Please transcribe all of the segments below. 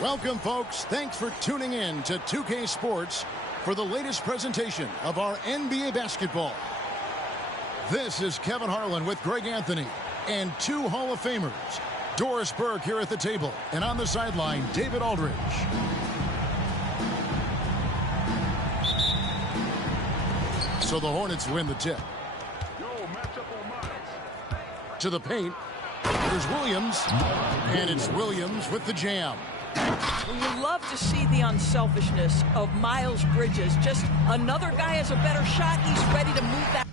Welcome, folks. Thanks for tuning in to 2K Sports for the latest presentation of our NBA basketball. This is Kevin Harlan with Greg Anthony and two Hall of Famers, Doris Burke here at the table, and on the sideline, David Aldridge. So the Hornets win the tip. To the paint, there's Williams, and it's Williams with the jam. You love to see the unselfishness of Miles Bridges. Just another guy has a better shot. He's ready to move that.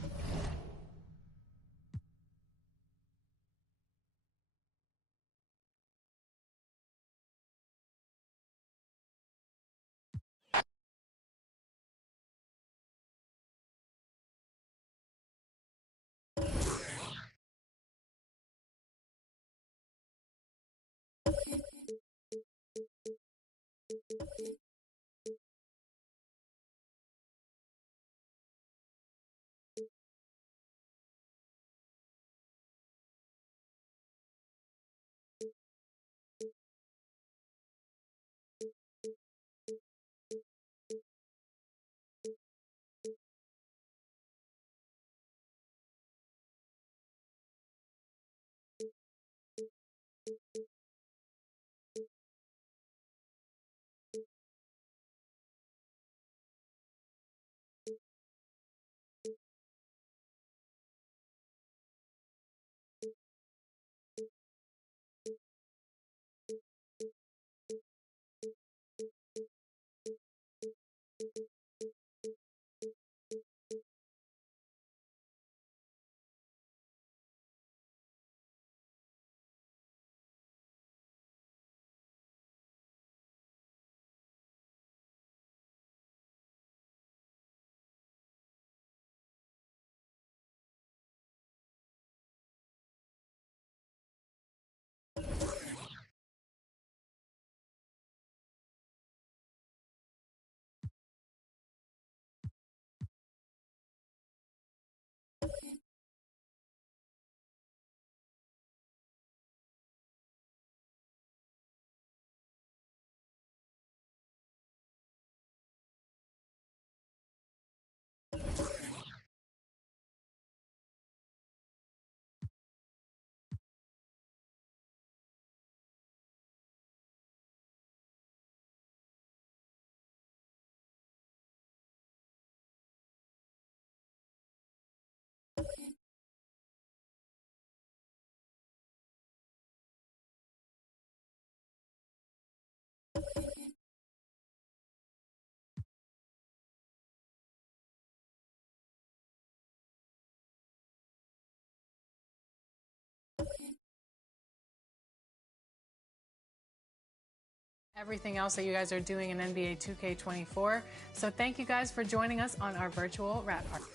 Everything else that you guys are doing in NBA 2k24. So thank you guys for joining us on our virtual wrap party.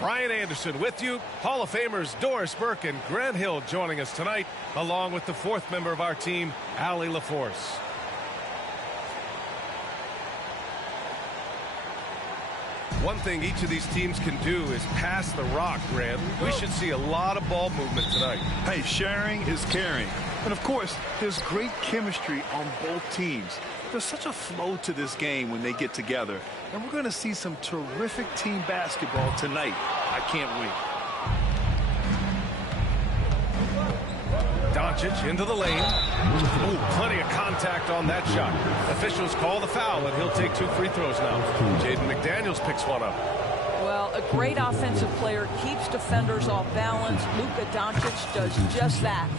Brian Anderson with you. Hall of Famers Doris Burke and Grant Hill joining us tonight, along with the fourth member of our team, Allie LaForce. One thing each of these teams can do is pass the rock, Grant. We should see a lot of ball movement tonight. Hey, sharing is caring. And, of course, there's great chemistry on both teams. There's such a flow to this game when they get together. And we're going to see some terrific team basketball tonight. I can't wait. Doncic into the lane. Ooh, plenty of contact on that shot. Officials call the foul, and he'll take 2 free throws now. Jaden McDaniels picks one up. Well, a great offensive player, keeps defenders off balance. Luka Doncic does just that.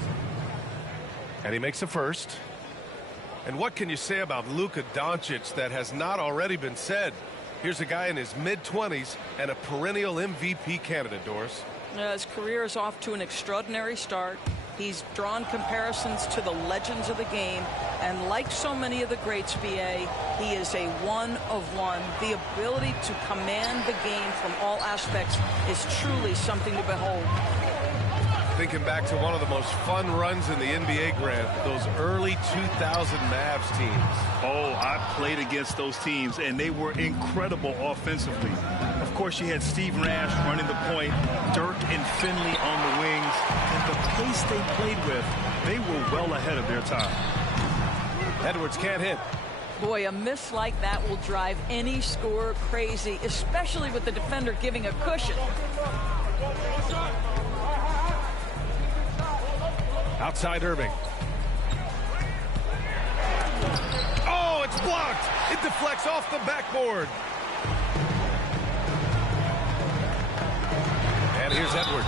And he makes a first. And what can you say about Luka Doncic that has not already been said? Here's a guy in his mid-20s and a perennial MVP candidate, Doris. His career is off to an extraordinary start. He's drawn comparisons to the legends of the game, and like so many of the greats, BA, he is a one of one. The ability to command the game from all aspects is truly something to behold. Thinking back to one of the most fun runs in the NBA, Grant, those early 2000 Mavs teams. Oh, I played against those teams, and they were incredible offensively. Of course, you had Steve Nash running the point, Dirk and Finley on the wings, and the pace they played with, they were well ahead of their time. Edwards can't hit. Boy, a miss like that will drive any scorer crazy, especially with the defender giving a cushion. Outside Irving. Oh, it's blocked. It deflects off the backboard. And here's Edwards.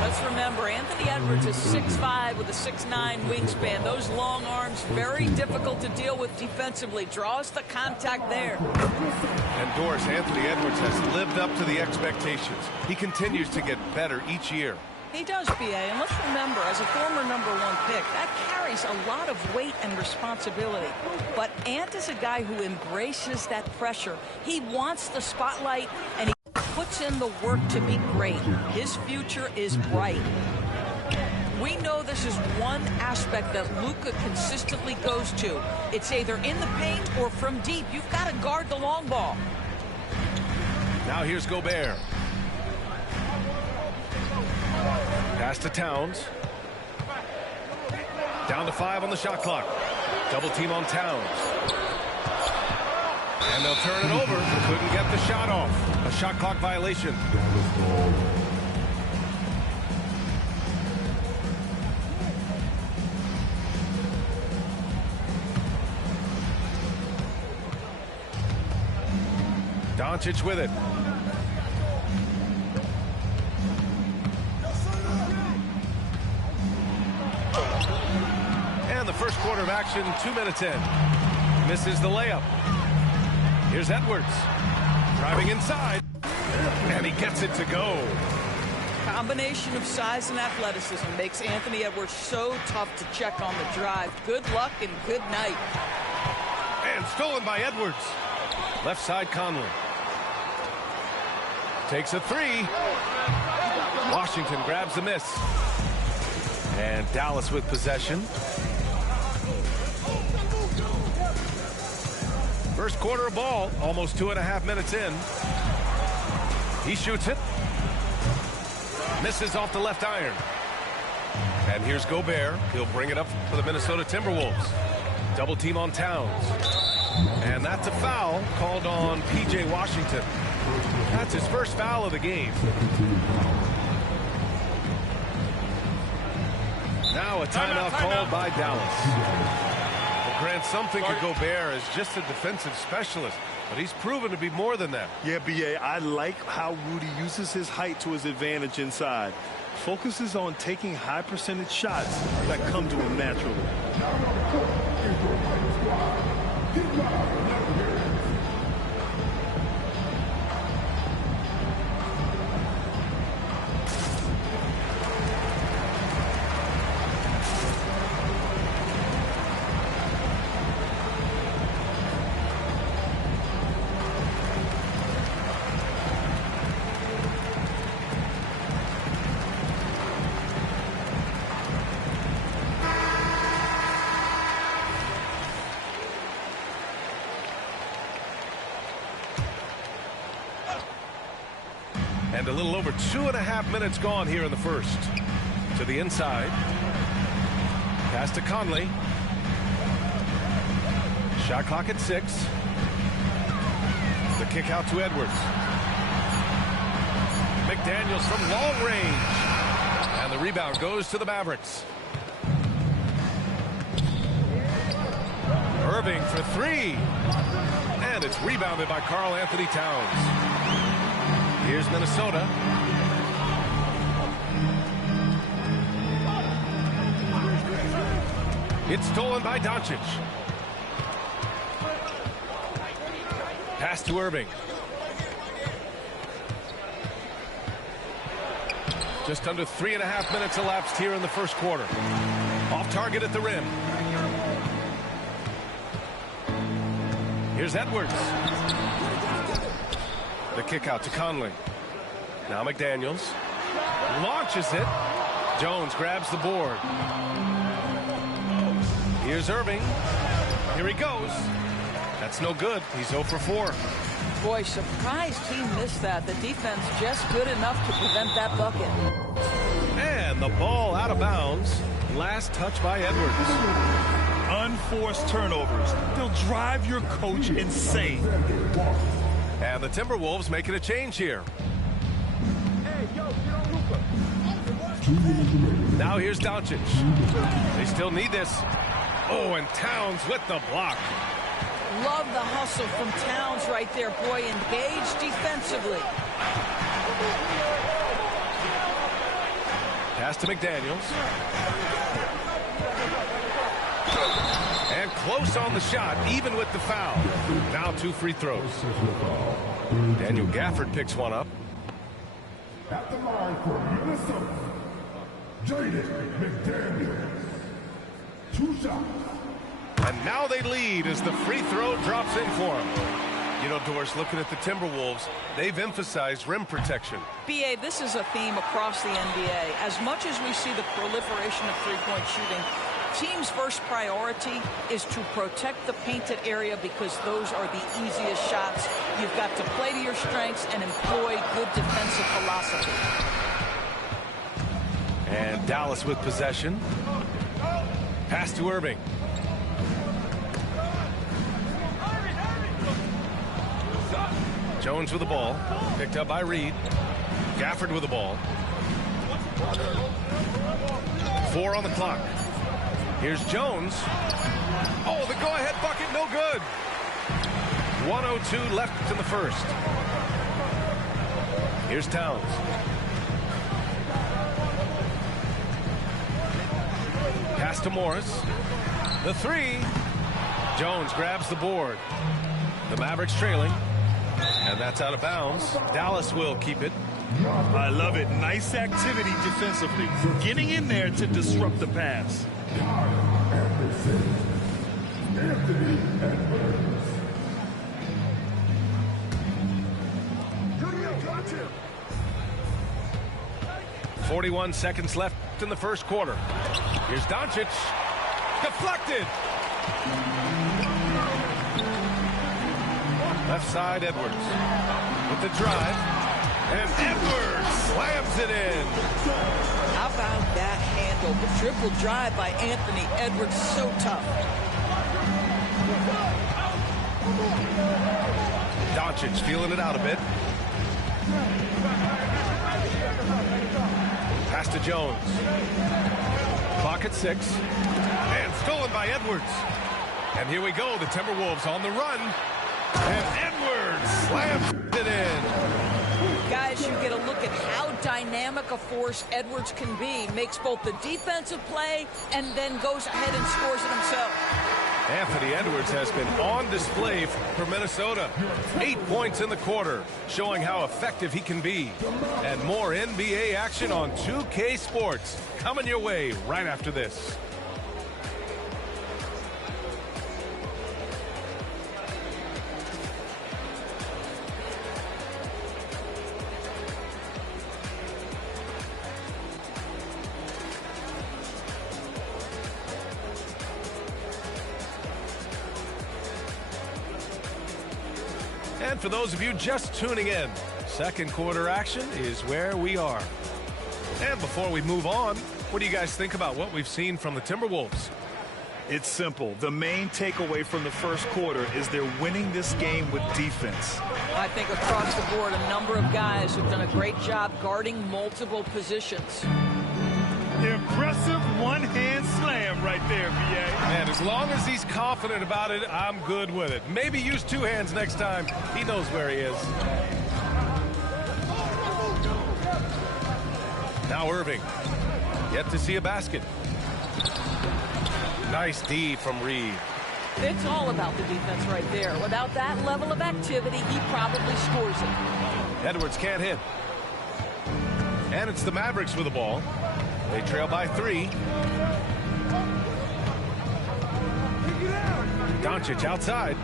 Let's remember, Anthony Edwards is 6'5" with a 6'9" wingspan. Those long arms, very difficult to deal with defensively. Draws the contact there. And Doris, Anthony Edwards has lived up to the expectations. He continues to get better each year. He does, B.A., and let's remember, as a former #1 pick, that carries a lot of weight and responsibility. But Ant is a guy who embraces that pressure. He wants the spotlight, and he puts in the work to be great. His future is bright. We know this is one aspect that Luka consistently goes to. It's either in the paint or from deep. You've got to guard the long ball. Now here's Gobert. Pass to Towns. Down to 5 on the shot clock. Double team on Towns. And they'll turn it over. Couldn't get the shot off. A shot clock violation. Doncic with it. And the first quarter of action, 2 minutes in. Misses the layup. Here's Edwards. Driving inside. And he gets it to go. Combination of size and athleticism makes Anthony Edwards so tough to check on the drive. Good luck and good night. And stolen by Edwards. Left side Conley. Takes a 3. Washington grabs the miss. And Dallas with possession. First quarter of ball, almost 2.5 minutes in. He shoots it. Misses off the left iron. And here's Gobert. He'll bring it up for the Minnesota Timberwolves. Double team on Towns. And that's a foul called on P.J. Washington. That's his first foul of the game. Now a timeout called by Dallas. Well, Grant, some think of Gobert as just a defensive specialist, but he's proven to be more than that. Yeah, B.A., I like how Rudy uses his height to his advantage inside. Focuses on taking high percentage shots that come to him naturally. And a little over 2.5 minutes gone here in the first. To the inside. Pass to Conley. Shot clock at 6. The kick out to Edwards. McDaniels from long range. And the rebound goes to the Mavericks. Irving for 3. And it's rebounded by Karl Anthony Towns. Here's Minnesota. It's stolen by Doncic. Pass to Irving. Just under 3.5 minutes elapsed here in the first quarter. Off target at the rim. Here's Edwards. The kick out to Conley. Now McDaniels launches it. Jones grabs the board. Here's Irving. Here he goes. That's no good. He's 0 for 4. Boy, surprised he missed that. The defense just good enough to prevent that bucket. And the ball out of bounds. Last touch by Edwards. unforced turnovers. They'll drive your coach insane. And the Timberwolves making a change here. Now here's Doncic. They still need this. Oh, and Towns with the block. Love the hustle from Towns right there. Boy, engaged defensively. Pass to McDaniels. And close on the shot, even with the foul. Now 2 free throws. Daniel Gafford picks one up. At the line for Minnesota, Jaden McDaniels. 2 shots. And now they lead as the free throw drops in for them. You know, Doris, looking at the Timberwolves, they've emphasized rim protection. BA, this is a theme across the NBA. As much as we see the proliferation of three-point shooting, teams' first priority is to protect the painted area because those are the easiest shots. You've got to play to your strengths and employ good defensive philosophy. And Dallas with possession. Pass to Irving. Jones with the ball. Picked up by Reed. Gafford with the ball. 4 on the clock. Here's Jones. Oh, the go-ahead bucket, no good. 1:02 left in the first. Here's Towns. Pass to Morris. The 3. Jones grabs the board. The Mavericks trailing. And that's out of bounds. Dallas will keep it. I love it. Nice activity defensively. Getting in there to disrupt the pass. Anthony Edwards. 41 seconds left in the first quarter. Here's Doncic. Deflected. Left side, Edwards with the drive. And Edwards slams it in. How about that handle? The triple drive by Anthony Edwards, so tough. Doncic feeling it out a bit. Pass to Jones. Clock at 6. And stolen by Edwards. And here we go, the Timberwolves on the run. And Edwards slams it in. Guys, you get a look at how dynamic a force Edwards can be. Makes both the defensive play and then goes ahead and scores it himself. Anthony Edwards has been on display for Minnesota. 8 points in the quarter, showing how effective he can be. And more NBA action on 2K Sports coming your way right after this. And for those of you just tuning in, second quarter action is where we are. And before we move on, what do you guys think about what we've seen from the Timberwolves? It's simple. The main takeaway from the first quarter is they're winning this game with defense. I think across the board, a number of guys have done a great job guarding multiple positions. Impressive one-hand slam right there, B.A. And as long as he's confident about it, I'm good with it. Maybe use 2 hands next time. He knows where he is. Now Irving. Yet to see a basket. Nice D from Reed. It's all about the defense right there. Without that level of activity, he probably scores it. Edwards can't hit. And it's the Mavericks with the ball. They trail by 3. Doncic outside.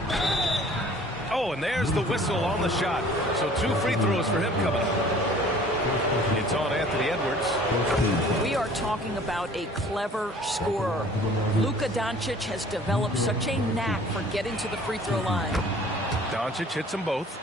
Oh, and there's the whistle on the shot. So 2 free throws for him coming up. It's on Anthony Edwards. We are talking about a clever scorer. Luka Doncic has developed such a knack for getting to the free throw line. Doncic hits them both.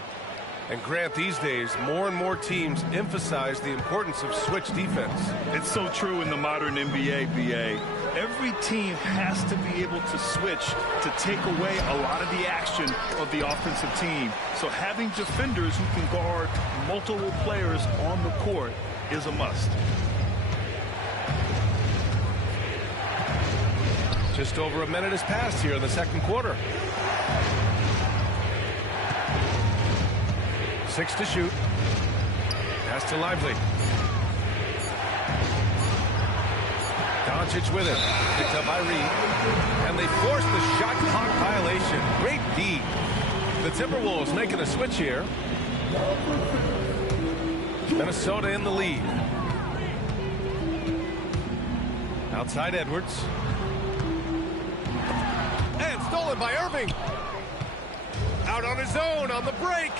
And Grant, these days, more and more teams emphasize the importance of switch defense. It's so true in the modern NBA, BA. Every team has to be able to switch to take away a lot of the action of the offensive team. So having defenders who can guard multiple players on the court is a must. Just over a minute has passed here in the second quarter. 6 to shoot. Pass to Lively. Doncic with it. Picked up by Reed. And they force the shot clock violation. Great D. The Timberwolves making a switch here. Minnesota in the lead. Outside Edwards. And stolen by Irving. Out on his own on the break.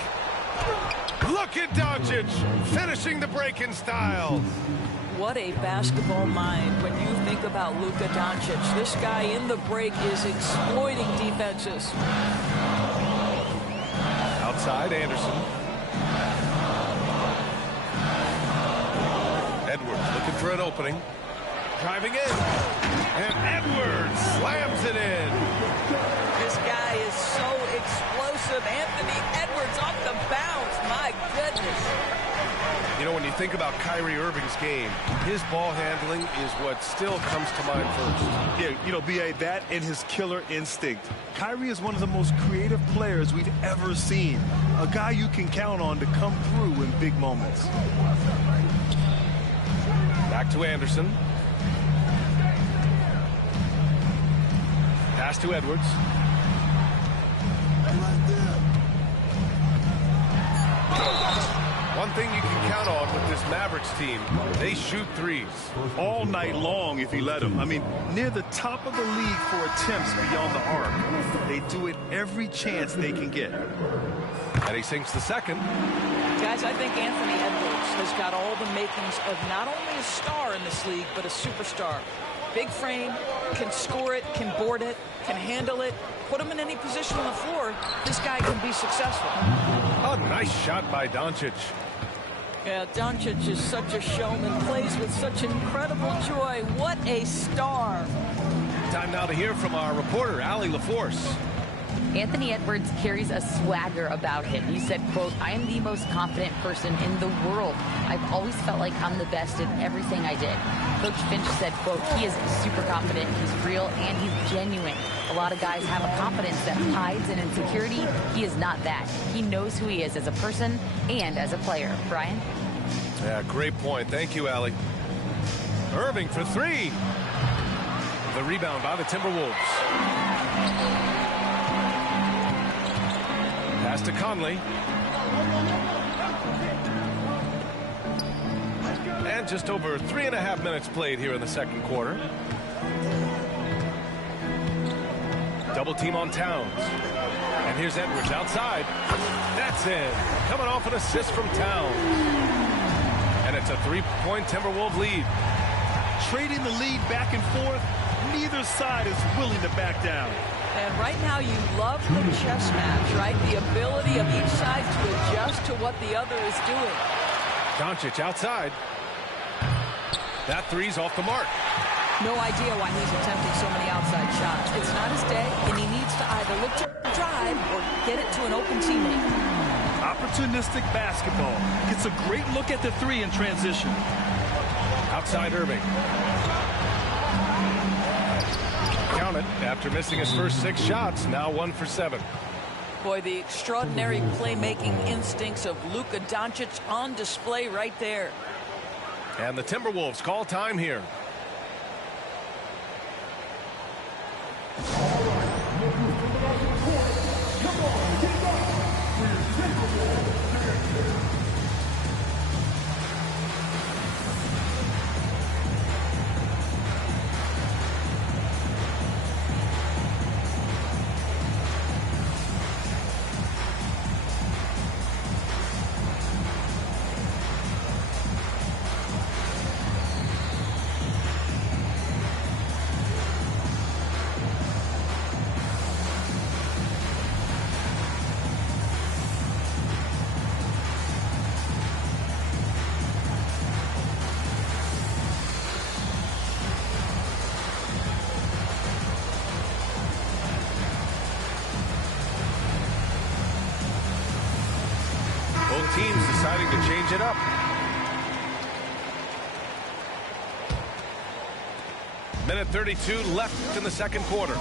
Look at Doncic finishing the break in style. What a basketball mind when you think about Luka Doncic. This guy in the break is exploiting defenses. Outside Anderson. Edwards looking for an opening. Driving in. And Edwards slams it in. This guy is so explosive. Anthony Edwards off the bounce. My goodness. You know, when you think about Kyrie Irving's game, his ball handling is what still comes to mind first. Yeah, you know, B.A., that and his killer instinct. Kyrie is one of the most creative players we've ever seen. A guy you can count on to come through in big moments. Back to Anderson. Pass to Edwards. One thing you can count on with this Mavericks team, they shoot threes. All night long if you let them. I mean, near the top of the league for attempts beyond the arc. They do it every chance they can get. And he sinks the second. Guys, I think Anthony Edwards has got all the makings of not only a star in this league, but a superstar. Big frame, can score it, can board it, can handle it. Put him in any position on the floor, this guy can be successful. A nice shot by Doncic. Yeah, Doncic is such a showman, plays with such incredible joy. What a star. Time now to hear from our reporter, Allie LaForce. Anthony Edwards carries a swagger about him. He said, quote, "I am the most confident person in the world. I've always felt like I'm the best at everything I did." Coach Finch said, quote, "He is super confident, he's real, and he's genuine. A lot of guys have a confidence that hides an insecurity. He is not that. He knows who he is as a person and as a player." Brian? Yeah, great point. Thank you, Allie. Irving for three. The rebound by the Timberwolves. Pass to Conley. And just over 3.5 minutes played here in the second quarter. Double team on Towns. And here's Edwards outside. That's in. Coming off an assist from Towns. And it's a 3-point Timberwolves lead. Trading the lead back and forth, neither side is willing to back down. And right now you love the chess match, right? The ability of each side to adjust to what the other is doing. Doncic outside. That three's off the mark. No idea why he's attempting so many outside shots. It's not his day, and he needs to either look to drive or get it to an open teammate. Opportunistic basketball. Gets a great look at the three in transition. Outside Irving. Count it after missing his first 6 shots. Now 1 for 7. Boy, the extraordinary playmaking instincts of Luka Doncic on display right there. And the Timberwolves call time here. deciding to change it up. Minute 32 left in the second quarter.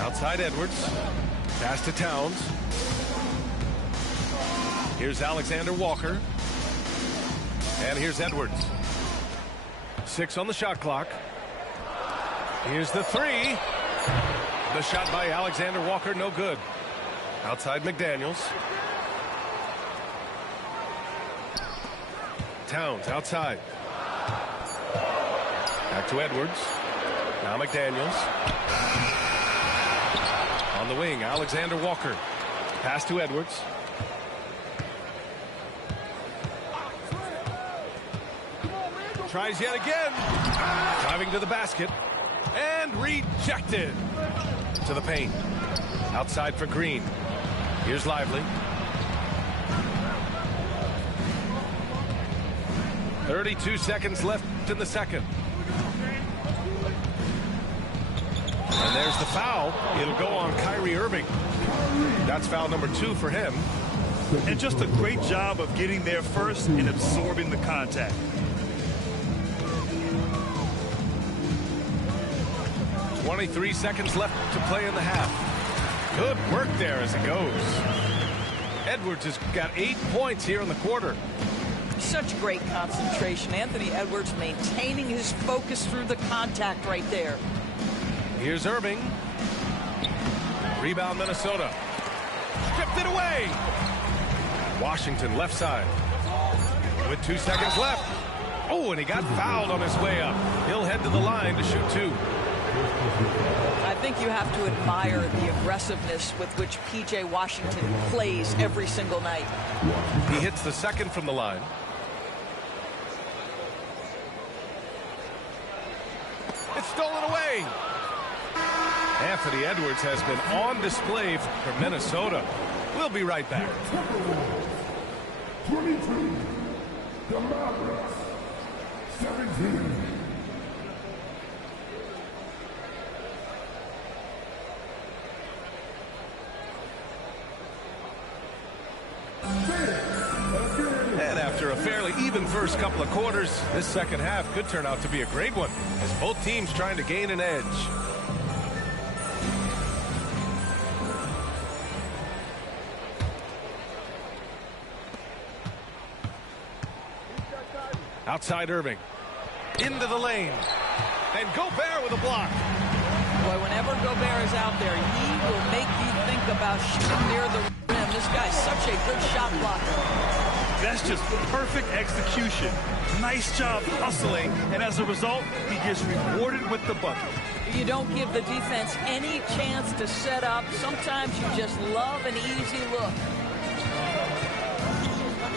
Outside Edwards. Pass to Towns. Here's Alexander Walker. And here's Edwards. 6 on the shot clock. Here's the three. The shot by Alexander Walker, no good. Outside McDaniels. Towns outside. Back to Edwards. Now McDaniels. On the wing, Alexander Walker. Pass to Edwards. Tries yet again. Driving to the basket. And rejected. To the paint. Outside for Green. Here's Lively. 32 seconds left in the second. And there's the foul. It'll go on Kyrie Irving. That's foul number 2 for him. And just a great job of getting there first and absorbing the contact. 23 seconds left to play in the half. Good work there as it goes. Edwards has got 8 points here in the quarter. Such great concentration. Anthony Edwards maintaining his focus through the contact right there. Here's Irving. Rebound Minnesota. Stripped it away. Washington left side. With 2 seconds left. Oh, and he got fouled on his way up. He'll head to the line to shoot 2. I think you have to admire the aggressiveness with which P.J. Washington plays every single night. He hits the second from the line. It's stolen away. Anthony Edwards has been on display for Minnesota. We'll be right back. 22. The Mavericks. 17. And after a fairly even first couple of quarters, this second half could turn out to be a great one as both teams trying to gain an edge. Outside Irving. Into the lane. And Gobert with a block. Boy, whenever Gobert is out there, he will make you think about shooting near the rim. This guy's such a good shot blocker. That's just perfect execution. Nice job hustling, and as a result, he gets rewarded with the bucket. You don't give the defense any chance to set up. Sometimes you just love an easy look.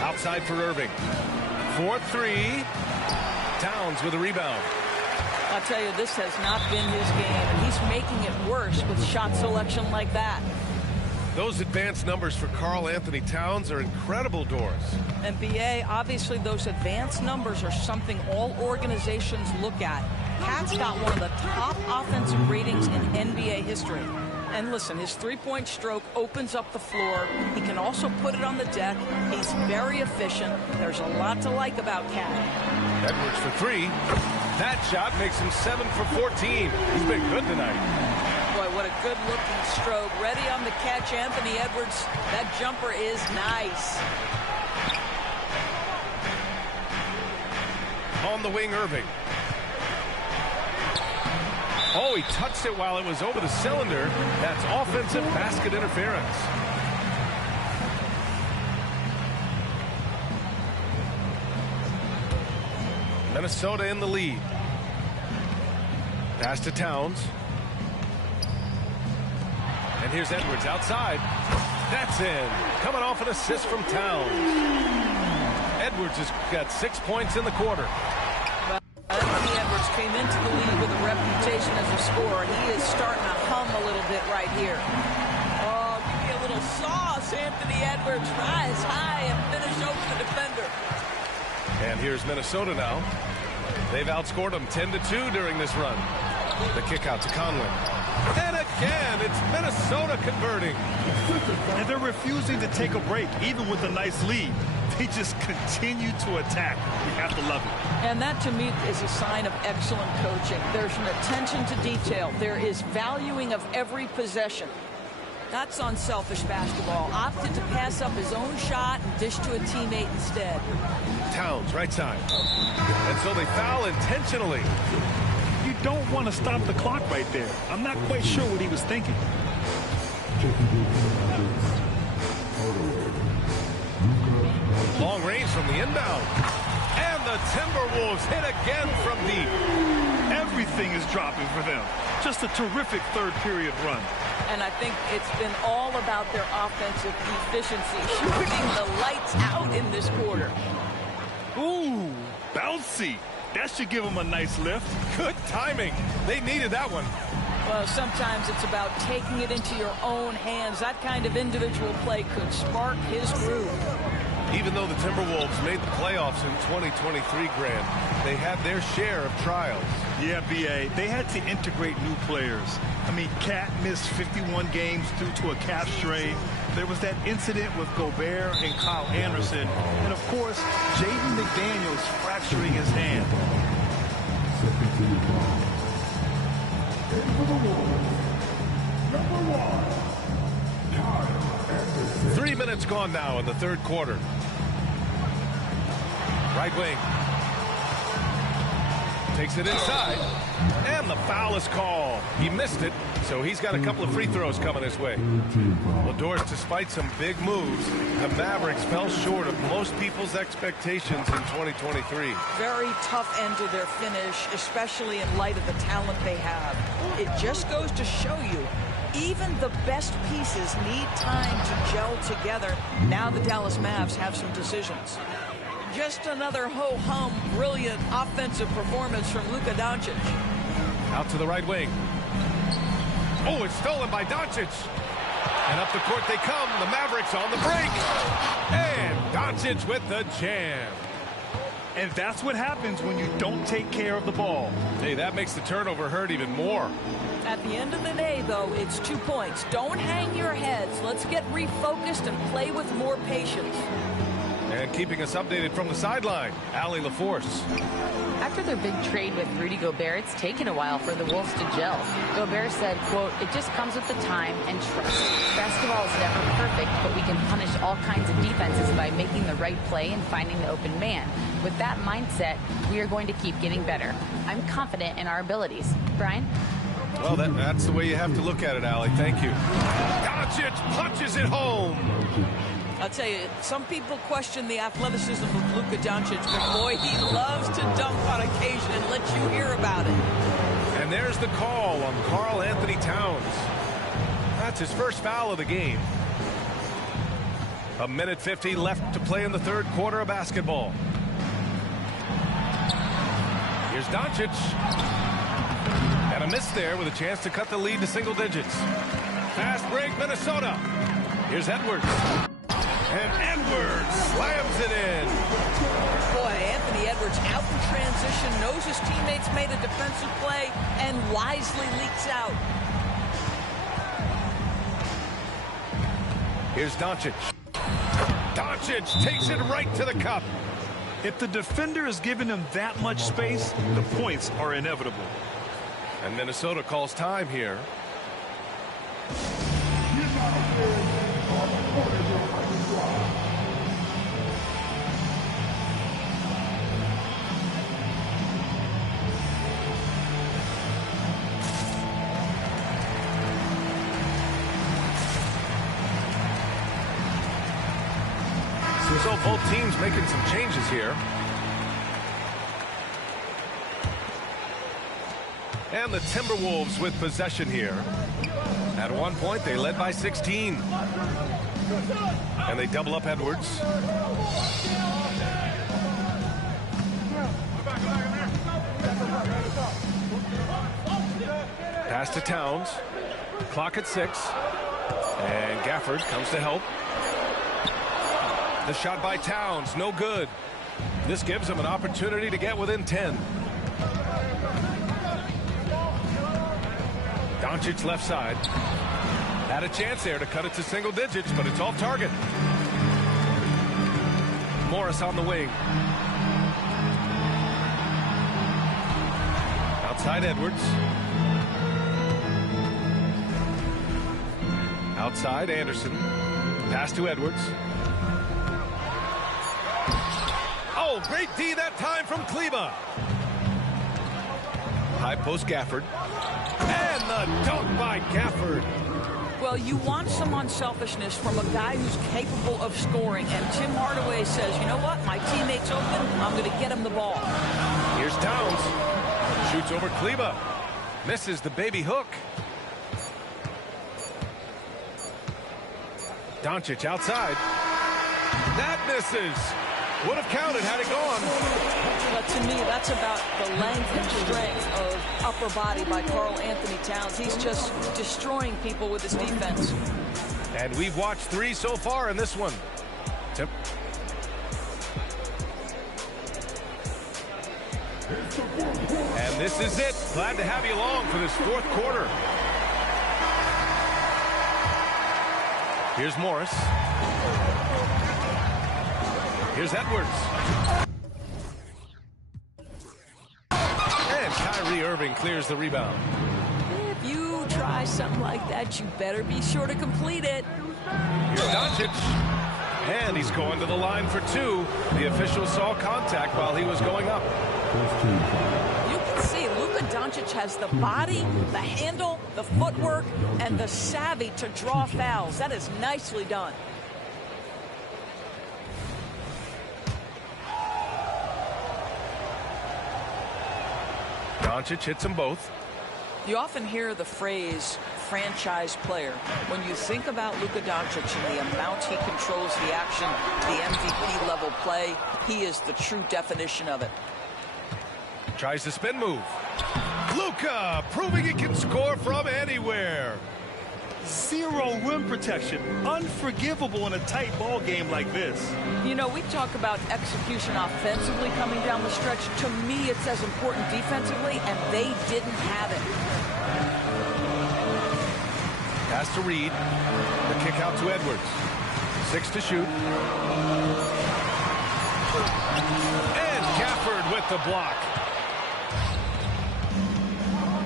Outside for Irving. 4-3. Towns with a rebound. I'll tell you, this has not been his game, and he's making it worse with shot selection like that. Those advanced numbers for Karl Anthony Towns are incredible doors. And BA, obviously those advanced numbers are something all organizations look at. Pat's got one of the top offensive ratings in NBA history. And listen, his three-point stroke opens up the floor. He can also put it on the deck. He's very efficient. There's a lot to like about Cat. Edwards for 3. That shot makes him 7 for 14. He's been good tonight. Boy, what a good-looking stroke. Ready on the catch, Anthony Edwards. That jumper is nice. On the wing, Irving. Oh, he touched it while it was over the cylinder. That's offensive basket interference. Minnesota in the lead. Pass to Towns. And here's Edwards outside. That's in. Coming off an assist from Towns. Edwards has got 6 points in the quarter. Anthony Edwards came into the league with a reputation as a scorer. He is starting to hum a little bit right here. Oh, give me a little sauce, Anthony Edwards. Rise high and finish over the defender. And here's Minnesota now. They've outscored them 10-2 during this run. The kick out to Conley. And again, it's Minnesota converting. And they're refusing to take a break, even with a nice lead. They just continue to attack. You have to love it. And that, to me, is a sign of excellent coaching. There's an attention to detail. There is valuing of every possession. That's unselfish basketball. Opted to pass up his own shot and dish to a teammate instead. Towns, right side. And so they foul intentionally. You don't want to stop the clock right there. I'm not quite sure what he was thinking. Long range from the inbound. And the Timberwolves hit again from deep. Everything is dropping for them. Just a terrific third period run. And I think it's been all about their offensive efficiency, shooting the lights out in this quarter. Ooh, bouncy. That should give them a nice lift. Good timing. They needed that one. Well, sometimes it's about taking it into your own hands. That kind of individual play could spark his groove. Even though the Timberwolves made the playoffs in 2023, Grant, they had their share of trials. Yeah, B.A., they had to integrate new players. I mean, Cat missed 51 games due to a calf strain. There was that incident with Gobert and Kyle Anderson. And, of course, Jaden McDaniels fracturing his hand. 3 minutes gone now in the third quarter. Right wing. Takes it inside. And the foul is called. He missed it, so he's got a couple of free throws coming his way. Well, Doris, despite some big moves, the Mavericks fell short of most people's expectations in 2023. Very tough end to their finish, especially in light of the talent they have. It just goes to show you, even the best pieces need time to gel together. Now the Dallas Mavs have some decisions. Just another ho-hum, brilliant offensive performance from Luka Doncic. Out to the right wing. Oh, it's stolen by Doncic. And up the court they come. The Mavericks on the break. And Doncic with the jam. And that's what happens when you don't take care of the ball. Hey, that makes the turnover hurt even more. At the end of the day, though, it's 2 points. Don't hang your heads. Let's get refocused and play with more patience. And keeping us updated from the sideline, Allie LaForce. After their big trade with Rudy Gobert, it's taken a while for the Wolves to gel. Gobert said, quote, "It just comes with the time and trust. Basketball is never perfect, but we can punish all kinds of defenses by making the right play and finding the open man. With that mindset, we are going to keep getting better. I'm confident in our abilities." Brian? Well, that's the way you have to look at it, Allie. Thank you. Doncic punches it home. I'll tell you, some people question the athleticism of Luka Doncic, but boy, he loves to dunk on occasion and let you hear about it. And there's the call on Karl Anthony Towns. That's his first foul of the game. 1:50 left to play in the third quarter of basketball. Here's Doncic. And a miss there with a chance to cut the lead to single digits. Fast break, Minnesota. Here's Edwards. And Edwards slams it in. Boy, Anthony Edwards out in transition, knows his teammates made a defensive play, and wisely leaks out. Here's Doncic. Doncic takes it right to the cup. If the defender is giving him that much space, the points are inevitable. And Minnesota calls time here. So both teams making some changes here. And the Timberwolves with possession here. At one point, they led by 16. And they double up Edwards. Pass to Towns. Clock at 6. And Gafford comes to help. The shot by Towns, no good. This gives him an opportunity to get within 10. Doncic left side. Had a chance there to cut it to single digits, but it's off target. Morris on the wing. Outside Edwards. Outside Anderson. Pass to Edwards. Oh, great D that time from Kleba. High post Gafford. And the dunk by Gafford. Well, you want some unselfishness from a guy who's capable of scoring. And Tim Hardaway says, you know what? My teammate's open. I'm going to get him the ball. Here's Towns. Shoots over Kleba. Misses the baby hook. Doncic outside. That misses. Would have counted had it gone. But to me, that's about the length and strength of upper body by Karl Anthony Towns. He's just destroying people with his defense. And we've watched 3 so far in this one. And this is it. Glad to have you along for this 4th quarter. Here's Morris. Here's Edwards. And Kyrie Irving clears the rebound. If you try something like that, you better be sure to complete it. Here's Doncic. And he's going to the line for 2. The official saw contact while he was going up. You can see Luka Doncic has the body, the handle, the footwork, and the savvy to draw fouls. That is nicely done. Doncic hits them both. You often hear the phrase franchise player. When you think about Luka Doncic and the amount he controls the action, the MVP level play, he is the true definition of it. Tries the spin move. Luka proving he can score from anywhere. Zero rim protection. Unforgivable in a tight ball game like this. You know, we talk about execution offensively coming down the stretch. To me, it's as important defensively, and they didn't have it. Pass to Reed. The kick out to Edwards. 6 to shoot. And Gafford with the block.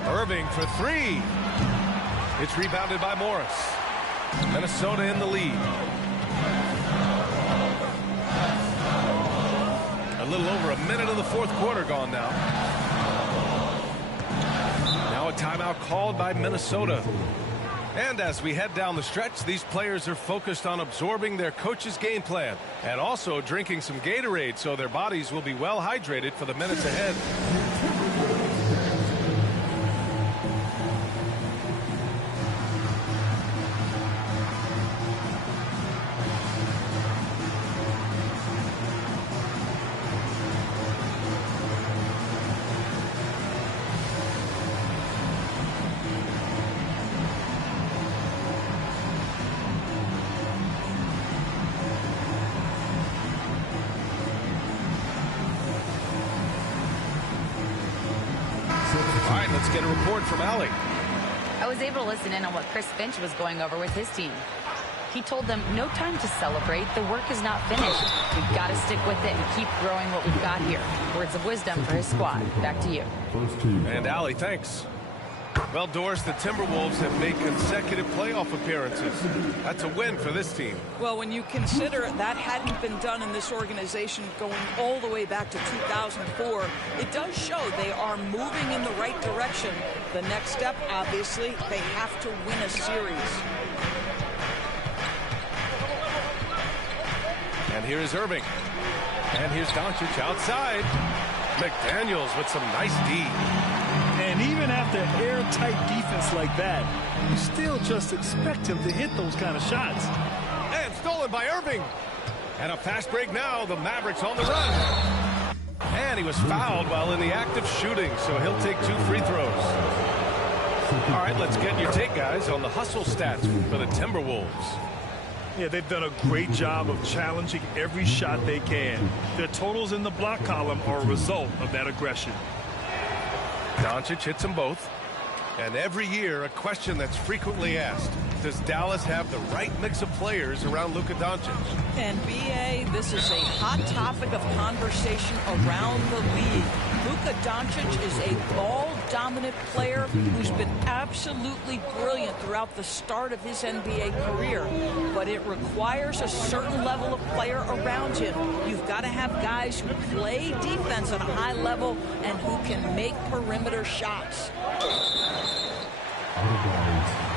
Irving for 3. It's rebounded by Morris. Minnesota in the lead. A little over a minute of the 4th quarter gone now. Now a timeout called by Minnesota. And as we head down the stretch, these players are focused on absorbing their coach's game plan and also drinking some Gatorade so their bodies will be well hydrated for the minutes ahead. All right, let's get a report from Allie. I was able to listen in on what Chris Finch was going over with his team. He told them, no time to celebrate. The work is not finished. We've got to stick with it and keep growing what we've got here. Words of wisdom for his squad. Back to you. And Allie, thanks. Well, Doris, the Timberwolves have made consecutive playoff appearances. That's a win for this team. Well, when you consider that hadn't been done in this organization going all the way back to 2004, it does show they are moving in the right direction. The next step, obviously, they have to win a series. And here is Irving. And here's Doncic outside. McDaniels with some nice D. And even after airtight defense like that, you still just expect him to hit those kind of shots. And stolen by Irving. And a fast break now. The Mavericks on the run. And he was fouled while in the act of shooting, so he'll take 2 free throws. All right, let's get your take, guys, on the hustle stats for the Timberwolves. Yeah, they've done a great job of challenging every shot they can. Their totals in the block column are a result of that aggression. Doncic hits them both. And every year, a question that's frequently asked: does Dallas have the right mix of players around Luka Doncic? And BA, this is a hot topic of conversation around the league. Luka Doncic is a ball-dominant player who's been absolutely brilliant throughout the start of his NBA career. But it requires a certain level of player around him. You've got to have guys who play defense at a high level and who can make perimeter shots. Other guys